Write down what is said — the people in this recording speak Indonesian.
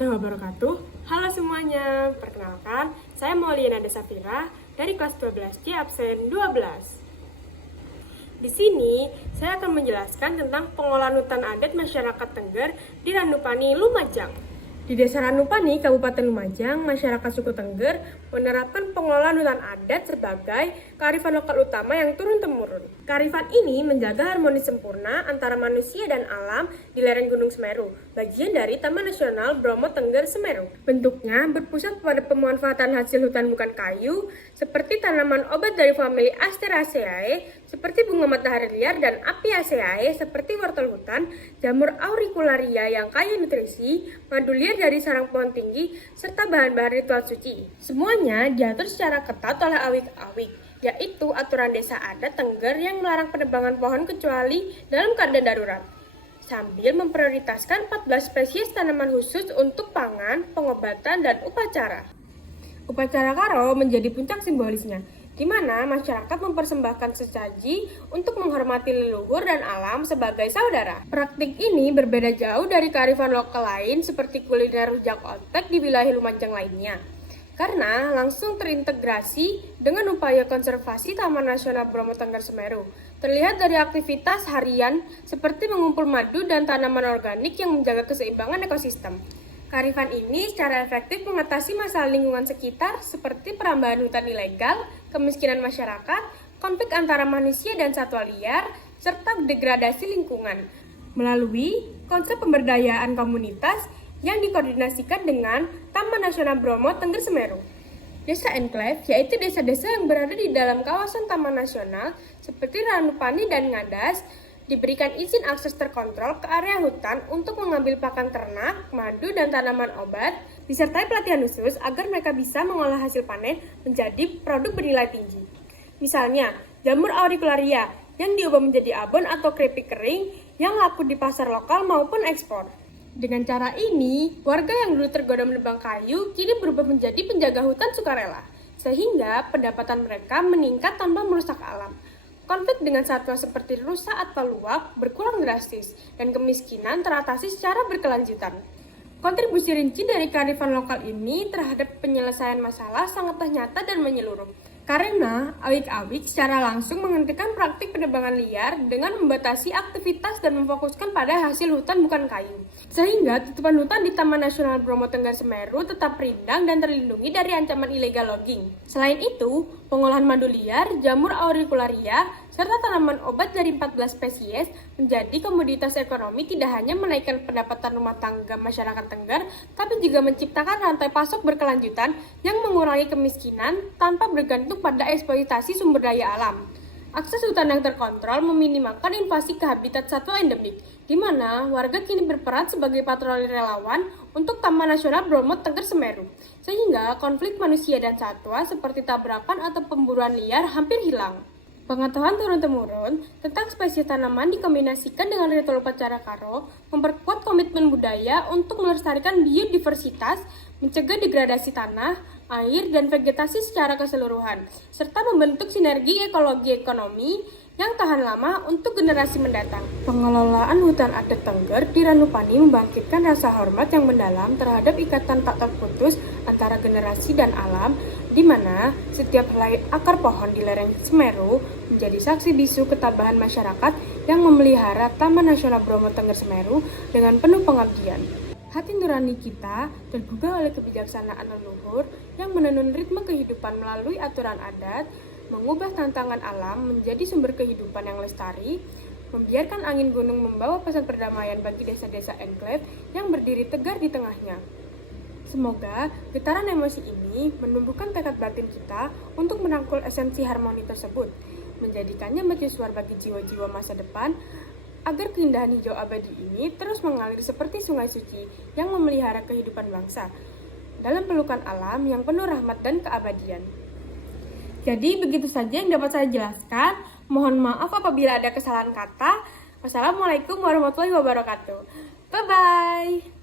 warahmatullahi wabarakatuh. Halo semuanya, perkenalkan, saya Mauliana Desafira dari kelas 12C absen 12. Di sini, saya akan menjelaskan tentang pengolahan hutan adat masyarakat Tengger di Ranupani, Lumajang. Di Desa Ranupani, Kabupaten Lumajang, masyarakat suku Tengger menerapkan pengolahan hutan adat sebagai kearifan lokal utama yang turun-temurun. Kearifan ini menjaga harmoni sempurna antara manusia dan alam di lereng Gunung Semeru, bagian dari Taman Nasional Bromo Tengger Semeru. Bentuknya berpusat pada pemanfaatan hasil hutan bukan kayu, seperti tanaman obat dari famili Asteraceae, seperti bunga matahari liar dan Apiaceae, seperti wortel hutan, jamur auricularia yang kaya nutrisi, madu liar dari sarang pohon tinggi, serta bahan-bahan ritual suci. Semuanya diatur secara ketat oleh awik-awik, yaitu aturan desa adat Tengger yang melarang penebangan pohon kecuali dalam keadaan darurat, sambil memprioritaskan 14 spesies tanaman khusus untuk pangan, pengobatan, dan upacara. Upacara Karo menjadi puncak simbolisnya, di mana masyarakat mempersembahkan sesaji untuk menghormati leluhur dan alam sebagai saudara. Praktik ini berbeda jauh dari kearifan lokal lain seperti kuliner rujak otek di wilayah Lumajang lainnya, karena langsung terintegrasi dengan upaya konservasi Taman Nasional Bromo Tengger Semeru. Terlihat dari aktivitas harian seperti mengumpul madu dan tanaman organik yang menjaga keseimbangan ekosistem. Kearifan ini secara efektif mengatasi masalah lingkungan sekitar seperti perambahan hutan ilegal, kemiskinan masyarakat, konflik antara manusia dan satwa liar, serta degradasi lingkungan melalui konsep pemberdayaan komunitas yang dikoordinasikan dengan Taman Nasional Bromo Tengger Semeru. Desa Enclave yaitu desa-desa yang berada di dalam kawasan Taman Nasional seperti Ranupani dan Ngadas diberikan izin akses terkontrol ke area hutan untuk mengambil pakan ternak, madu, dan tanaman obat, disertai pelatihan khusus agar mereka bisa mengolah hasil panen menjadi produk bernilai tinggi. Misalnya, jamur auricularia yang diubah menjadi abon atau keripik kering yang laku di pasar lokal maupun ekspor. Dengan cara ini, warga yang dulu tergoda menebang kayu kini berubah menjadi penjaga hutan sukarela, sehingga pendapatan mereka meningkat tanpa merusak alam. Konflik dengan satwa seperti rusa atau luwak berkurang drastis, dan kemiskinan teratasi secara berkelanjutan. Kontribusi rinci dari kearifan lokal ini terhadap penyelesaian masalah sangatlah nyata dan menyeluruh, karena awik-awik secara langsung menghentikan praktik penebangan liar dengan membatasi aktivitas dan memfokuskan pada hasil hutan bukan kayu. Sehingga tutupan hutan di Taman Nasional Bromo Tengger Semeru tetap rindang dan terlindungi dari ancaman illegal logging. Selain itu, pengolahan madu liar, jamur auricularia, serta tanaman obat dari 14 spesies menjadi komoditas ekonomi tidak hanya menaikkan pendapatan rumah tangga masyarakat Tengger, tapi juga menciptakan rantai pasok berkelanjutan yang mengurangi kemiskinan tanpa bergantung pada eksploitasi sumber daya alam. Akses hutan yang terkontrol meminimalkan invasi ke habitat satwa endemik, di mana warga kini berperan sebagai patroli relawan untuk Taman Nasional Bromo Tengger Semeru, sehingga konflik manusia dan satwa seperti tabrakan atau pemburuan liar hampir hilang. Pengetahuan turun-temurun tentang spesies tanaman dikombinasikan dengan ritual upacara Karo, memperkuat komitmen budaya untuk melestarikan biodiversitas, mencegah degradasi tanah, air, dan vegetasi secara keseluruhan, serta membentuk sinergi ekologi ekonomi yang tahan lama untuk generasi mendatang. Pengelolaan hutan adat Tengger di Ranupani membangkitkan rasa hormat yang mendalam terhadap ikatan tak terputus antara generasi dan alam, di mana setiap helai akar pohon di lereng Semeru menjadi saksi bisu ketabahan masyarakat yang memelihara Taman Nasional Bromo Tengger Semeru dengan penuh pengabdian. Hati nurani kita tergugah oleh kebijaksanaan leluhur yang menenun ritme kehidupan melalui aturan adat, mengubah tantangan alam menjadi sumber kehidupan yang lestari, membiarkan angin gunung membawa pesan perdamaian bagi desa-desa enclave yang berdiri tegar di tengahnya. Semoga getaran emosi ini menumbuhkan tekad batin kita untuk merangkul esensi harmoni tersebut, menjadikannya mercusuar bagi jiwa-jiwa masa depan, agar keindahan hijau abadi ini terus mengalir seperti sungai suci yang memelihara kehidupan bangsa, dalam pelukan alam yang penuh rahmat dan keabadian. Jadi begitu saja yang dapat saya jelaskan. Mohon maaf apabila ada kesalahan kata. Wassalamualaikum warahmatullahi wabarakatuh. Bye-bye.